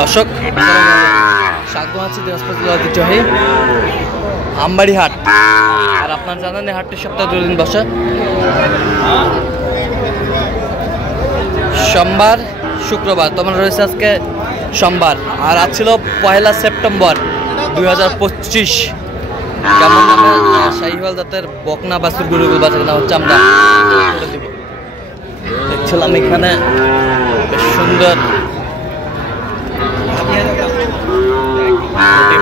দর্শক স্বাগত আছি দিনাজপুর ঐতিহ্যবাহী আমবাড়ি হাট। আর আপনার জানেন এই হাটটি সপ্তাহে 2 দিন বসে, সোমবার শুক্রবার। তোমার রয়েছে আজকে সোমবার, আর আজ ছিল 1 সেপ্টেম্বর 2025। কেমন নামে শাহিওয়াল জাতের বকনা বাছুর গরুগুলো বাচ্চা কেনা হচ্ছে আমরা দেখছিলাম। এখানে বেশ সুন্দর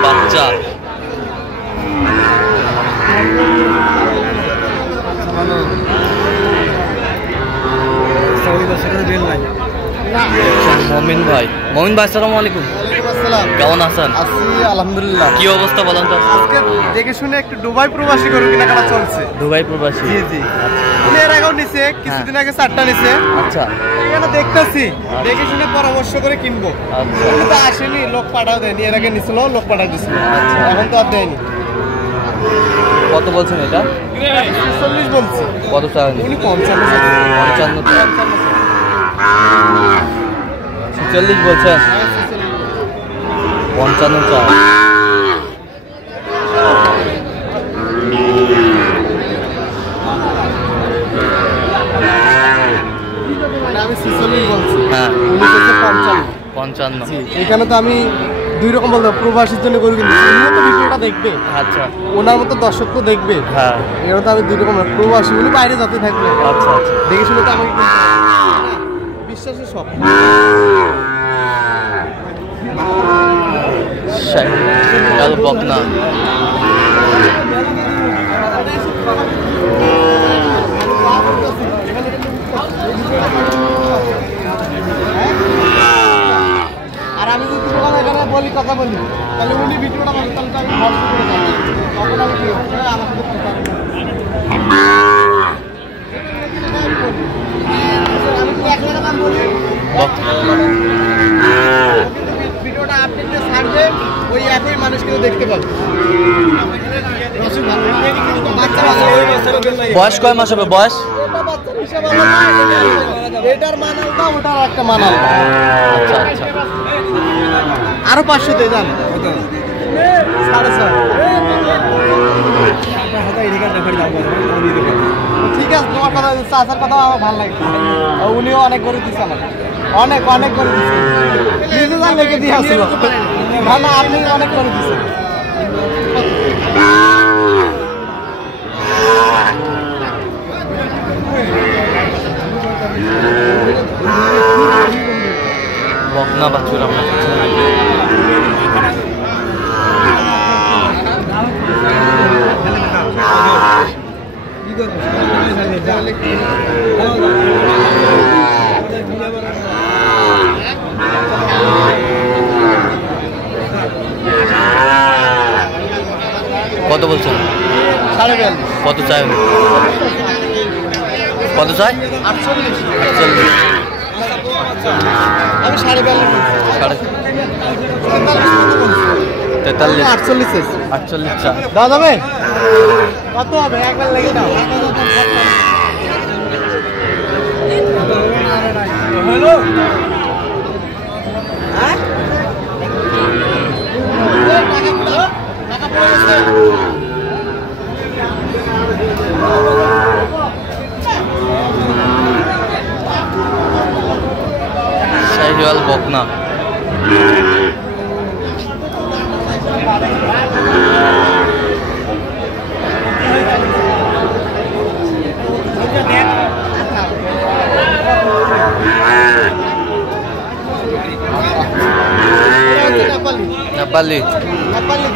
বাচ্চা, মমিন ভাই। আসসালামু আলাইকুম। কেমন আছেন? আলহামদুলিল্লাহ। কি অবস্থা বলেন তো? আজকে দেখে শুনে একটু দুবাই প্রবাসী গরু কেনাকাটা চলছে। দুবাই প্রবাসী? জি জি। উনি এর আগেও নিছে, কিছুদিন আগে 4টা নিছে। আচ্ছা, এখানে দেখতেছি, দেখে শুনে পরামর্শ করে কিনবো। আচ্ছা, তো আসেনি, লোক পাঠাও দেয়নি। এর আগে নিছিল, লোক পাঠাই দিছিল। আচ্ছা, এখন তো আর দেয়নি। কত বলছেন এটা? 40 বলছি। কত চান উনি 55 40 বলছেন? 55 চা। আমি 46 বলছি। হ্যাঁ, উনি বলছে 55। 55। এখানে তো আমি দুই রকম বলতে, প্রবাসীর জন্য গরু কিনছি। উনিও তো ভিডিওটা দেখবে, আচ্ছা, ওনার মতো দর্শক তো দেখবে। হ্যাঁ, এখানে তো আমি দুই রকম প্রবাসী, উনি বাইরে যাতে থাকবে। আচ্ছা আচ্ছা, দেখে শুনে তো আমাকে বিশ্বাসের সব। শাহিওয়াল বকনা। আর আমি যদি এখানে বলি, কথা বলি, তাহলে উনি ভিডিওটা বলেন, তাহলে আমি ভরসা করে যাবো। তখন আমি কি আমাকে ভিডিওটা আপনি ছাড়বে, ওই একই মানুষ কিন্তু দেখতে পাবে। বয়স কয় মাস হবে? বয়স এটার মানালটা ওটার একটা মানাল। আচ্ছা আচ্ছা, আরো 500 দিয়ে যান। 6.5। ঠিক আছে, তোমার কথা, চাচার কথা আমার ভালো লাগে। উনিও অনেক করে দিচ্ছে আমাকে, অনেক অনেক করে দিচ্ছে। নিজে লেগে দিয়ে আসলো। না না, আপনি অনেক করে দিচ্ছেন। বকনা বাছুর আমরা কত বলছেন? 42। কত চাই? কত চাই? 48। 48। আমি 42.5 43। 48। 48 চা। দাও যাবে? কত হবে? একবার লেগে দাও। হ্যালো, হ্যাঁ, টাকা পড়ে গেছে। শাহিওয়াল বকনা। নেপালি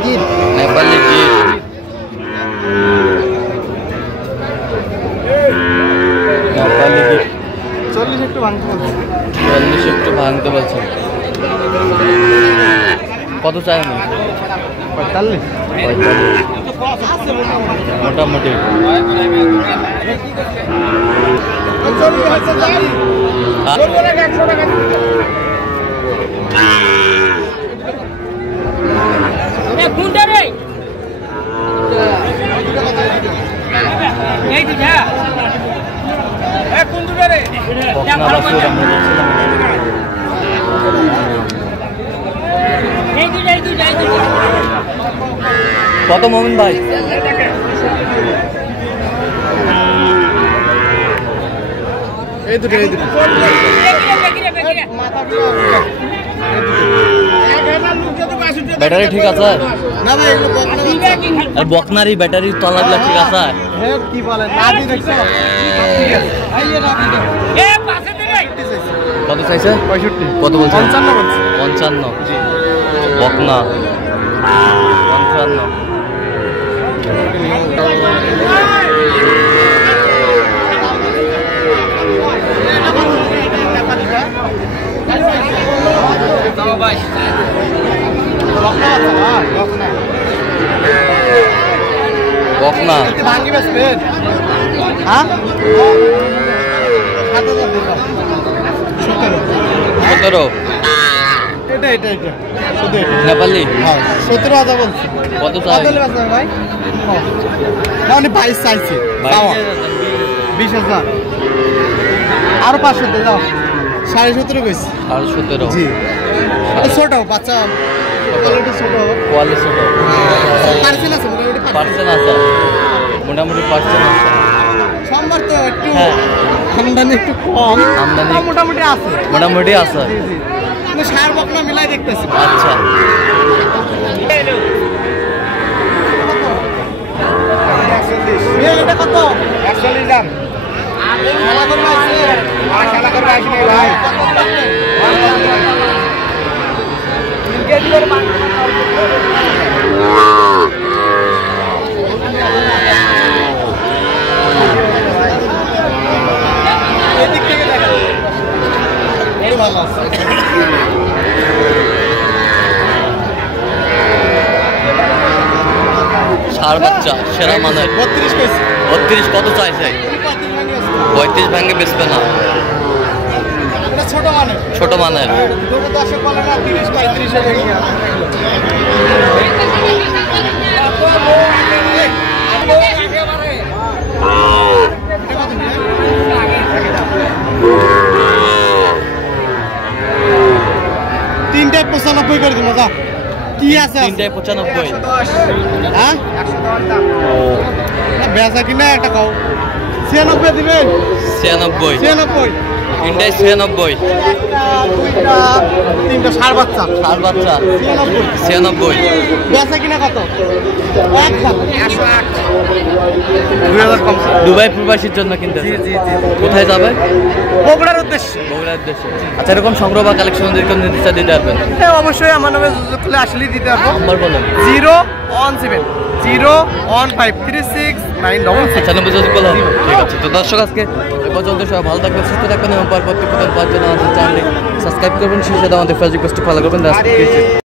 গির। নেপালি গির। নেপালি গির 40 একটু ভাঙতে বলছে। 40 একটু ভাঙতে বলছেন। কত চাই? আমি 45। মোটামুটি। বকনা বাছুর আমরা দেখছিলাম। কত মোমিন ভাই? এই দুটো ব্যাটারি ঠিক আছে? না ভাই এগুলো বকনা বাচ্চা। আর বকনারি ব্যাটারি তলাগুলো ঠিক আছে? হ্যাঁ কি বলেন নাভি দেখছো? কত চাইছে? 65 কত বলছে? 55 বলছে। 55 বকনা 55। বকনা ভাঙ্গি বেসবেন? হ্যাঁ 7000 দিলাম। 17 17। এটা এটা এটা শুধু এটা নেপালি হ্যাঁ 17000 বলছি। কত চাই? কত লেবাস ভাই? না উনি 22 চাইছে। চাওয়া 20000 আরো 500 দিয়ে দাও। 17.5 কইছি। আর 17। জি এটা ছোট বাচ্চা কোয়ালিটি ছোট কোয়ালিটি ছোট। পার্সেল আছে মোটামুটি পার্সেন্ট আছে, মোটামুটি পার্সেন্ট আছে। সোমবার তো একটু হ্যাঁ। আমদানি একটু কম, আমদানি তাও মোটামুটি আছে। মোটামুটি আছে। জি জি কিন্তু সার বকনা মিলাই দেখতেছি। আচ্ছা এটা কত? 41 দাম। খেলা করবে আছে? খেলা করবে আসেনি ভাই। এদিক থেকে দেখা বড় ভালো আছে। ষাঁড় বাচ্চা সেরা মানের 32 কইছি। 32। কত চাইছে? 35 ভাঙে বেচবে না? এটা ছোট মানে ছোট মানের। দুটো 10 বলে না 30 35 এর গিয়া তিনটায় 95 করে দিমা যা। কি আছে? 3টায় 95। হ্যাঁ 110 দাম। না বেচা কিনা একটা কও। 96 দিবেন? 96। 96 3টায় 96। একটা দুইটা তিনটা ষাঁড় বাচ্চা ষাঁড় বাচ্চা 96 96। বেচা কিনা কত? 108 2000 কম। দুবাই প্রবাসীর জন্য কিনতে। জি জি জি কোথায় যাবে? বগুড়ার উদ্দেশ্যে। বগুড়ার দেশে। আচ্ছা এরকম সংগ্রহ বা কালেকশন নির্দিষ্ট দিতে পারবেন? হ্যাঁ অবশ্যই আমার নামে যোগাযোগ করলে আসলেই দিতে পারবো। নাম্বার বলেন। 017 01536 আচ্ছা নম্বর যদি বলো। ঠিক আছে তো দর্শক আজকে এ পর্যন্ত সবাই ভালো থাকবেন, সুস্থ থাকবেন এবং পরবর্তী প্রধান পাওয়ার জন্য আমাদের চ্যানেলটি সাবস্ক্রাইব করবেন, সেই সাথে আমাদের ফেসবুক পেজটি ফলো করবেন।